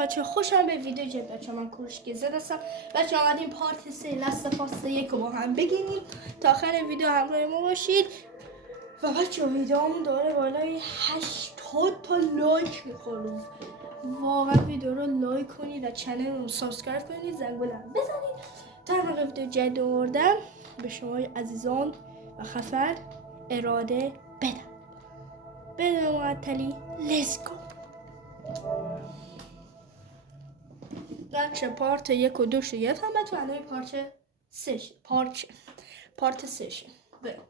بچه خوشم به ویدیو جدید. بچه من کوروش گزد هستم. بچه آمدیم پارت 3 لست فاست 1 رو با هم بگیریم. تا آخر ویدیو همراه ما باشید. و بچه ویدیومون داره بالای 80 تا لایک میخوره. واقعا ویدیو رو لایک کنید و چنل رو سابسکرایب کنید، زنگوله هم بزنید تا هر موقع ویدیو جدید آوردم به شما عزیزان و خفر اراده بدم. بدون معطلی لیتس گو. بچه پارت 1 و 2 رو گرفتم. بچه الان پارت 3 بریم.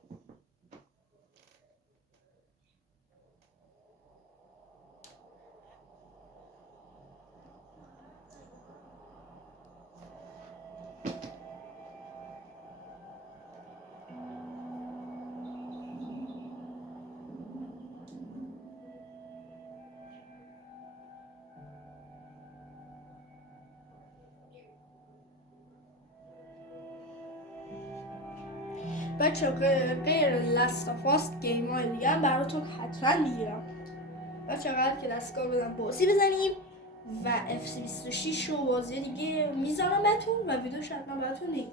بچه غیر لست آف آس گیم های دیگه هم براتون حتما میگیرم. بچه قرار که دستگاه بدم بازی بزنیم و FC26 رو بازی دیگه میذارم بهتون و ویدیوش حتما براتون میگیرم.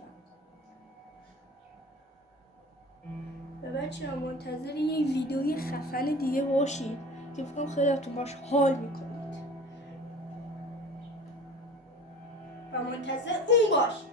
و بچه منتظر یک ویدیوی خفن دیگه باشید که فکرم خیلی تو باش حال میکنید و منتظر اون باشید.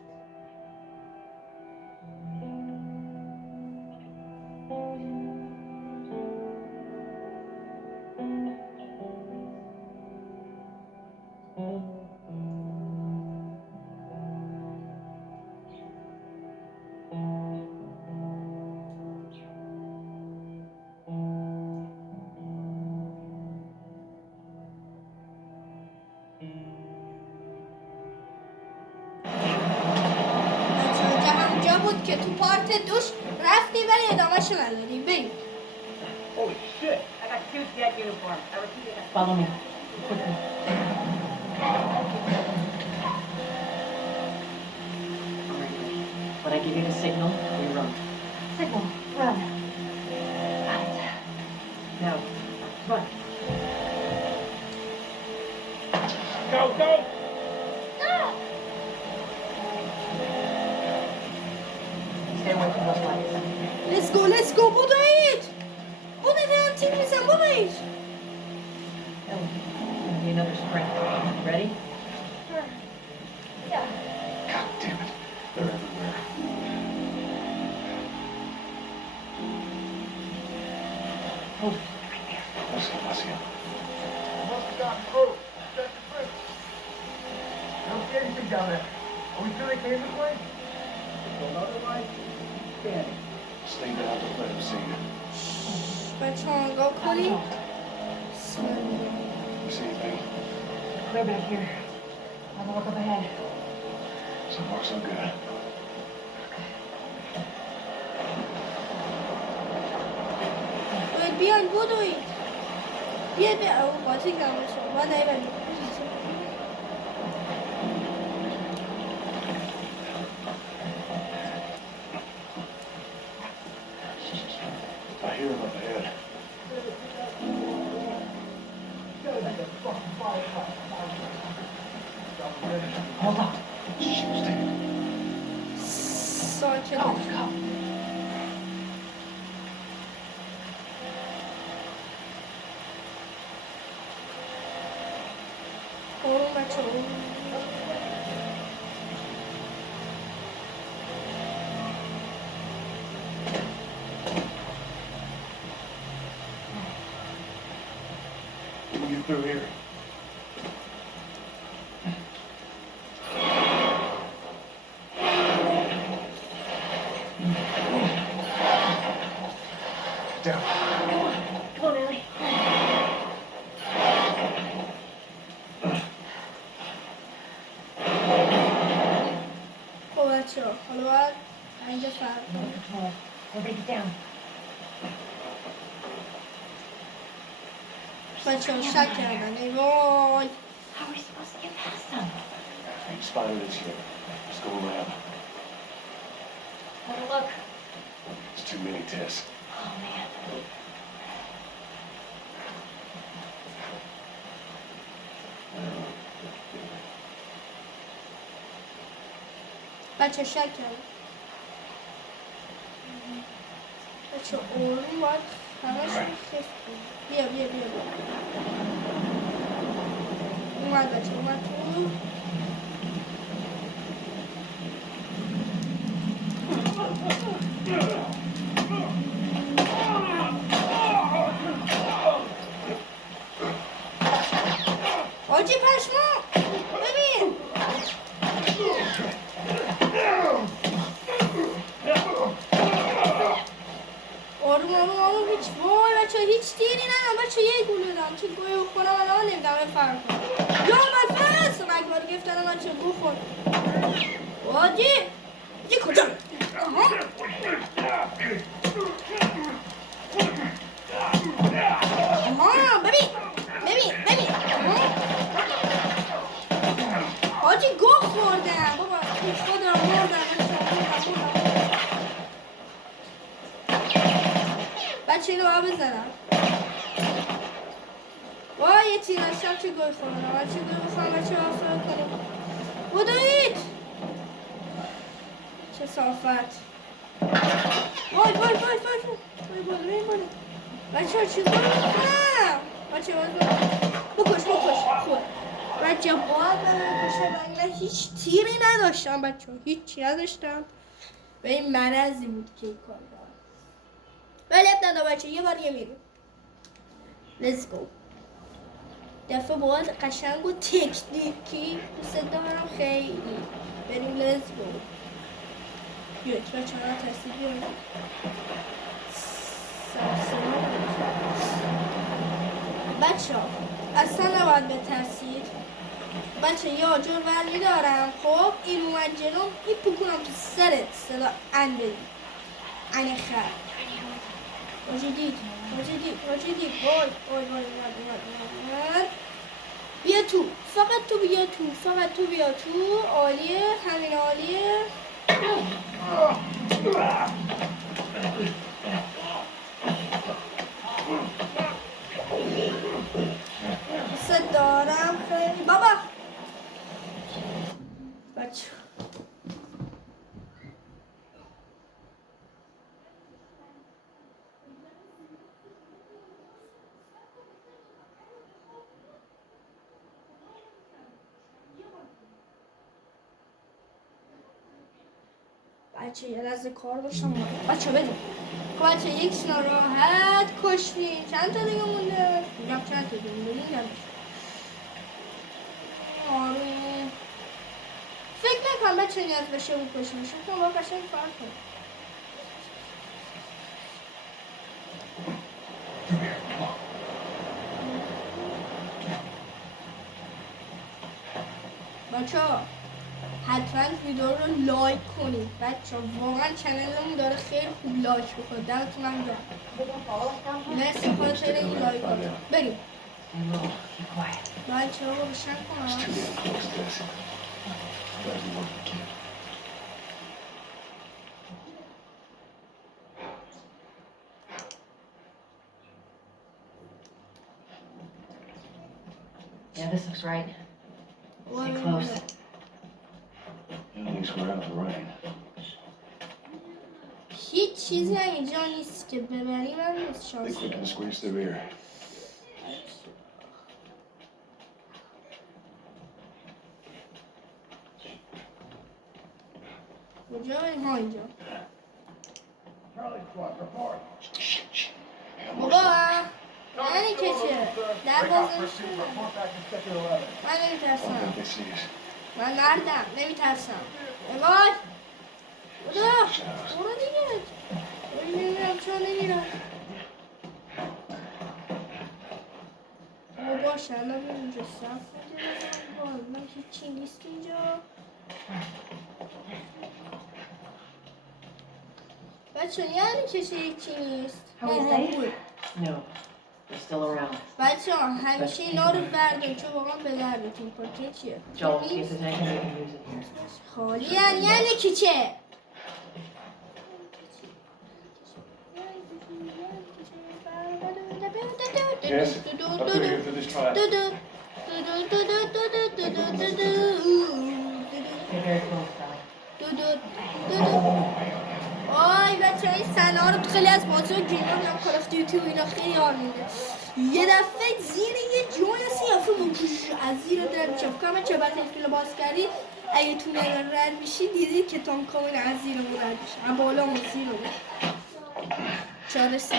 بود که تو پارت دوش رفتی ولی ادامهش نداری. بریم. Holy shit! I got two jet uniforms. I repeat it. Follow me. Quickly. When I give you the signal, we run. Signal, run. Got it. Now, run. Go, go! Stay away from those lights. Let's go. بدوید. اون تیم میزن بدوید. It'll be another sprint. Ready? Sure. Yeah. God damn it. They're everywhere. Hold it. Right there. Let's go. Must have gotten through. Check the bridge. I don't see anything down there. Are we sure they came this way? Otherwise, standing. Stay down, don't let them see you. بچه ها نگاه کنید. You see anything? Clear back here. Have a look up ahead. So far, so good. بیاین بدوید. بیا او قاطی کردم شما. من نمی‌بینم. I hear him up ahead. Hold up. Shit, stay. ساکت. Go. اون بچه اون. Let me get through here. Down. Come on, Ellie. خب بچه ها حالا باید اینجا فرق No control. We'll break it down. بچه ها شک کردن. ای وای. How are we supposed to get past them? Ain't spotted it yet. Let's go around. Have a look. It's too many tests. Oh, man. بچه شک کرد. بچه آروم باید همشون خفت کنیم. بیا اومد بچه اومد تو. آجی پشما ببین آروم هیچ وای بچه هیچ تیری ندارم بچه یه گلو دارم چه گوی بخورم الان نمیدم فرق کنم یا من فرست مگبار گفتنم بچه بخور آجی کجا آها ببین آجی گوه خوردم بابا خودم مردم بچه اینو باید بزنم وای یه تیر داشتم چه گوی خوردم بچه گوی بخورم بچه آفر کنم بودایید چه صافت وای بالا بچه ها چی گوی بخورم بچه بکش خوب بچه باید برای بکشه هیچ تیری نداشتم بچه هیچی نداشتم به این مرضی بود که این کار دارم ولی اب ندارم بچه یه بار یه میریم Let's go دفعه باید قشنگ و تکنیکی دوست دارم خیلی بریم Let's go بیاید بچه ها ترسی بیاید بچه ها اصلا نباید بترسید بچه یه آجر ور دارم خب این اومد جلو این پکنم تو سرت صدا اندهی این خر آجی دید وای بیا تو فقط تو بیا تو عالیه همین عالیه دوست دارم خیلی بابا بچه یه لحظه کار باشم بچه بدیم بچه یک ناراحت کشتیم چند تا دیگه مونده میگم چند تا دیگه مونده آروم فکر نکنم بچه نیاز بشه اون کشتیمشون که اون با قشنگ فرق کنم بچه حتما ویدیو رو لایک کنید بچه واقعا چنلمون داره خیلی خوب لایک بخوره دمتون هم گرم مرسی خاطر این لایک ها بریم بچه ها روشن کنم Yeah, this looks right. Stay close. At least we're out of the rain. هیچ چیزی اینجا نیست که ببریم هم نیست I شانس think we can squeeze through here. کجا بریم ها اینجا Charlie Squad, report. Shit. بابا یعنی که چه در Break off بازم pursuit. شده Report back to Sector 11. من I don't نمیترسم think they see us. من نردم نمیترسم وای بودا برو دیگه نمیرم چون نمیرم باشه الان بریم اینجا صف کنیم من هیچی نیست اینجا بچه یعنی کسی هیچی نیست No, they're still around. بچه همیشه اینا رو برداریم چون واقعا به دردتون پاکه چیه Joel, see if there's anything we can use in here. خالی یعنی کی چه Yes, up through here through this trap. Stay very close, Sally. آی بچه این صحنه ها رو خیلی از بازی ها گیمر هم کال آف دیوتی و اینا خیلی حال میده. یه دفعه زیر یه جای هستی از زیر در میشه. فکر کنم چه بتلفیل رو باز کردی اگه تونل رد میشی دیدی که تام کامل از زیر رو رد میشه. بالا و زیر رو چارسی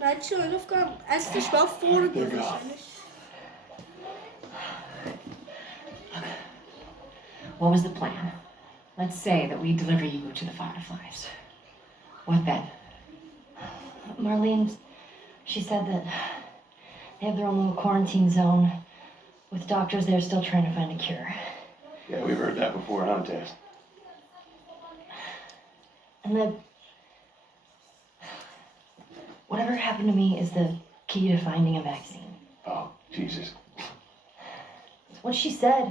بچه ها فکر کنم استش با فور گذاشتنش. What was the plan? Let's say that we deliver you to the Fireflies. What then? Marlene, she said that they have their own little quarantine zone with doctors there still trying to find a cure. Yeah, we've heard that before, huh, Tess? And the... Whatever happened to me is the key to finding a vaccine. Oh, Jesus. That's what she said.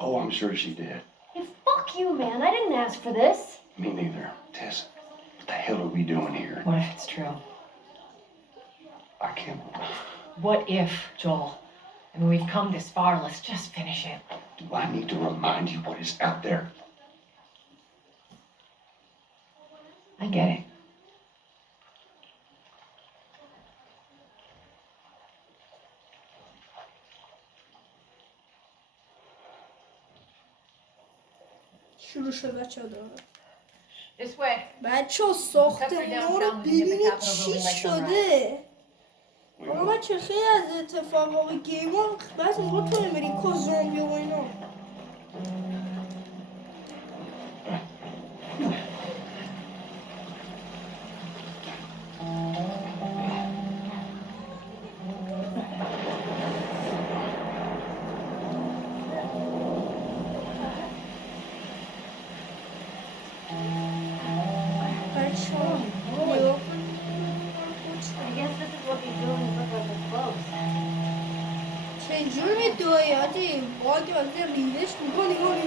Oh, I'm sure she did. Hey, fuck you, man. I didn't ask for this. Me neither. Tess, what the hell are we doing here? What if it's true? I can't... What if, Joel? I mean, we've come this far. Let's just finish it. Do I need to remind you what is out there? I get it. شروع شد بچه ها داره. This way. بچه ها ساختمونا رو ببینید چی شده. آقا بچه خیلی از اتفاقا و گیم ها بعضی موقع تو امریکا زامبی و اینا. I guess this is what these buildings look like with clothes. چجور میدوی آجی باگی آجی ریزش میکنی گونی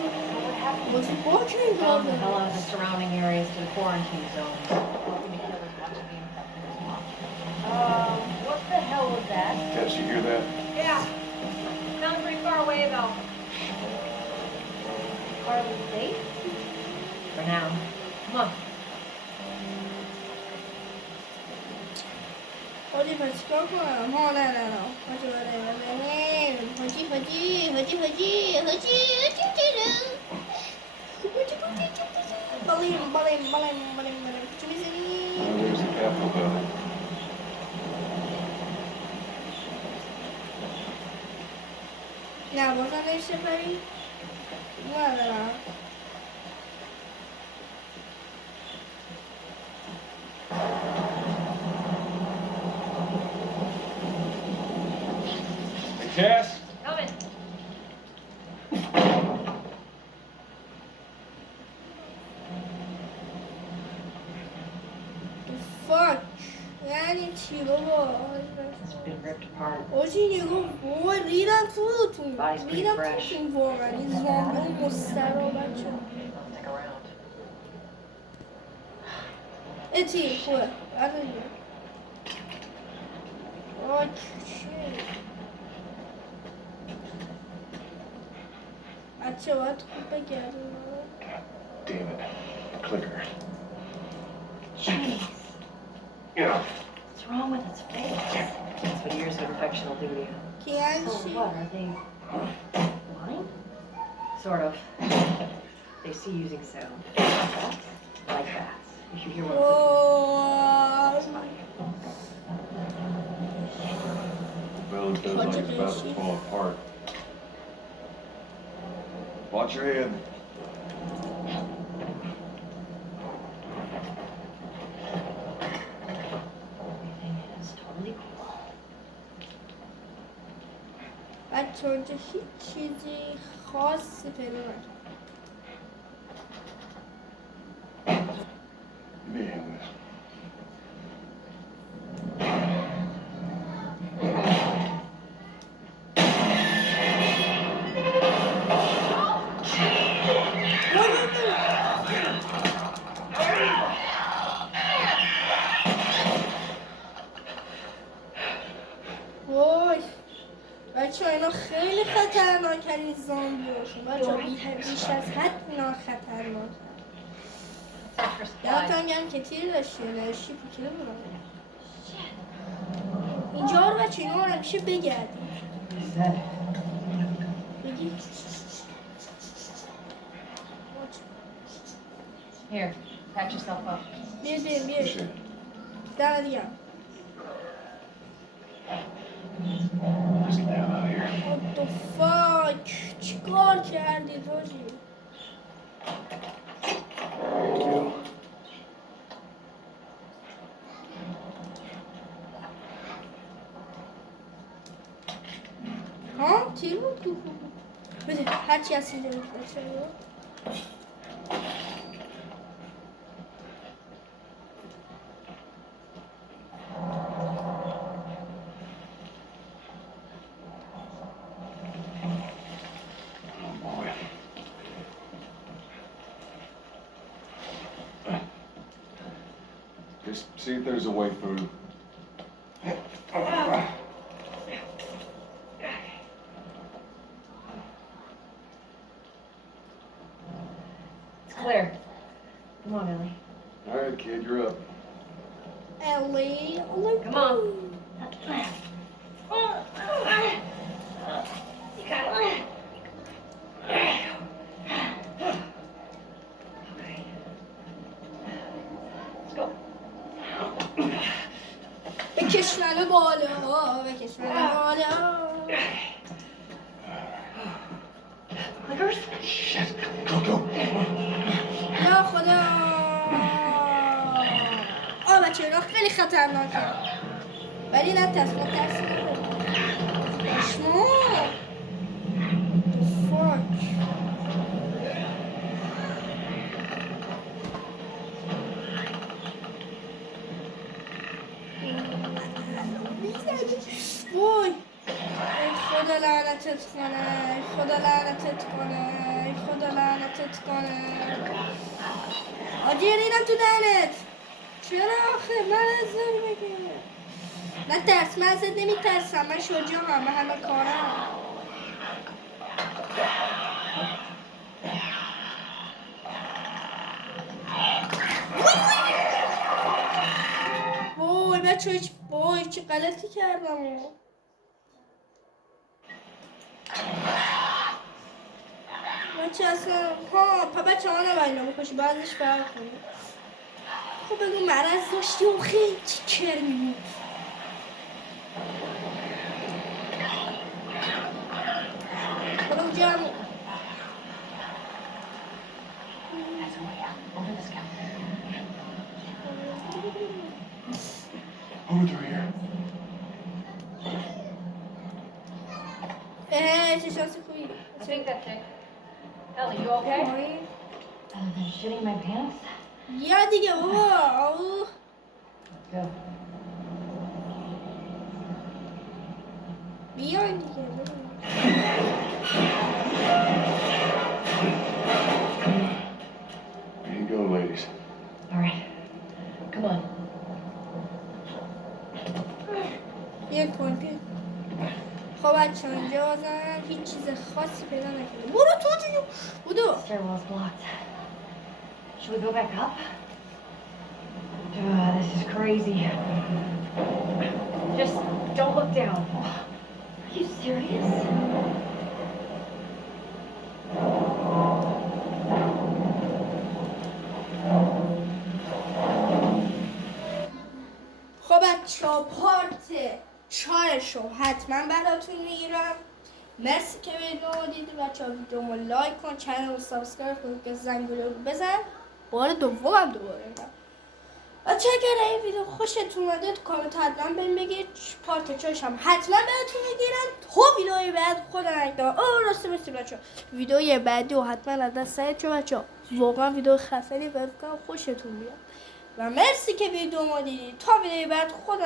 بازی باگی Found the میکنی hell out of the surrounding areas to the quarantine zones. Hoping to kill as much of the infected as possible. What the hell was that? Tess, you hear that? Yeah. Sounded pretty far away though. Are we safe? For now. Come on. آجی پس چیکار کنم ها نه آجی بالیم چی میزنی؟ Oh, there's the Capitol building. نه بازم نمیشه بری؟ ندارم Hey, Tess? Coming. فاک یعنی چی بابا It's been ripped apart. آجی نگاه بابا ریدم توتون Body's pretty ریدم fresh. توتون واقعا این زامبی اون مسترا بچه Stick around. اتی خوبه برداریم آه چه بچه باید خوب بگردیم Damn it. Clicker. Jeez. Yeah. What's wrong with its face? That's what years of infection will do to you. که یعنی So چی؟ what? Are they blind? Sort of. They see using sound. Like bats. If you hear one اوه it's fine. The building feels like it's about to fall apart. Watch your head. Everything is totally cool. بچه اونجا هیچ چیزی خاصی پیدا نکنم Damn this. بچه اینا خیلی خطرناکن این زامبیاشون بچه بیش از حد اینا خطرناکن Search for supplies. یادتان گرم که تیر داشتی نوشتی پوکیده بودم اینجا رو بچه اینا رو همیشه بگردیم بگی Here, patch yourself up. بیاد بیاد بیاد Appreciate it. دم دیگه Let's get the hell out of here. What the fuck چیکار کردید حاجی Thank you. ها تیر بود تو بده هرچی از اینجا بچه Oh boy. Just see if there's a way through. It's clear. Come on, Ellie. All right, kid, you're up. Ellie Come on. You got it. Let's go. بکش منو بالا بکش منو بالا Clickers? Shit. Go. یا خدا بچه اینا خیلی خطرناکه ولی نه ترس ما ترسی نداریم پشما فاک وای ای خدا لعنتت کنه ای خدا لعنتت کنه ای خدا لعنتت کنه آجی ریدم تو دهنت چرا آخه من از بگیره نه ترس من ازت نمیترسم من شجاعم من همه کارم وای بچه وای چه غلطی کردم بچه اصلا بچه ها نباید نمو بعدش فرق کنیم خب بگو مرض داشتی و خیلی کرمی بود برو جمع That's a way out. Over this counter. Over through here. چه شانس خوبی Take that thing. Ellie, you okay? Other than shitting my pants? یا دیگه بابا او Go. بیاین دیگه Here you go, ladies. All right. Come on. بیاین پایین بیاین خب بچه اینجا بازم هیچ چیز خاصی پیدا نکنه برو تو دیگه بودو Stairwell's blocked. Should we go back up? This is crazy. Just don't look down. Are you serious? خب بچه ها پارت 4 حتما براتون میگیرم مرسی که ویدیو دیدی بچه ها ویدیومو لایک کن چنل رو سابسکرایب کن که زنگوله رو بزن بار دومم دوباره بچه اگر این ویدیو خوشتون اومده تو کامنت حتما بهم بگید پارت 4 هم حتما براتون میگیرم تو ویدیوی بعد خودم اگه راسته مثل بچه ها ویدیوی بعدی و حتما از دست سعید چون بچه ها واقعا ویدیو خفنی و خوشتون بیاد و مرسی که ویدیو ما دیدید تا ویدیو بعد خدا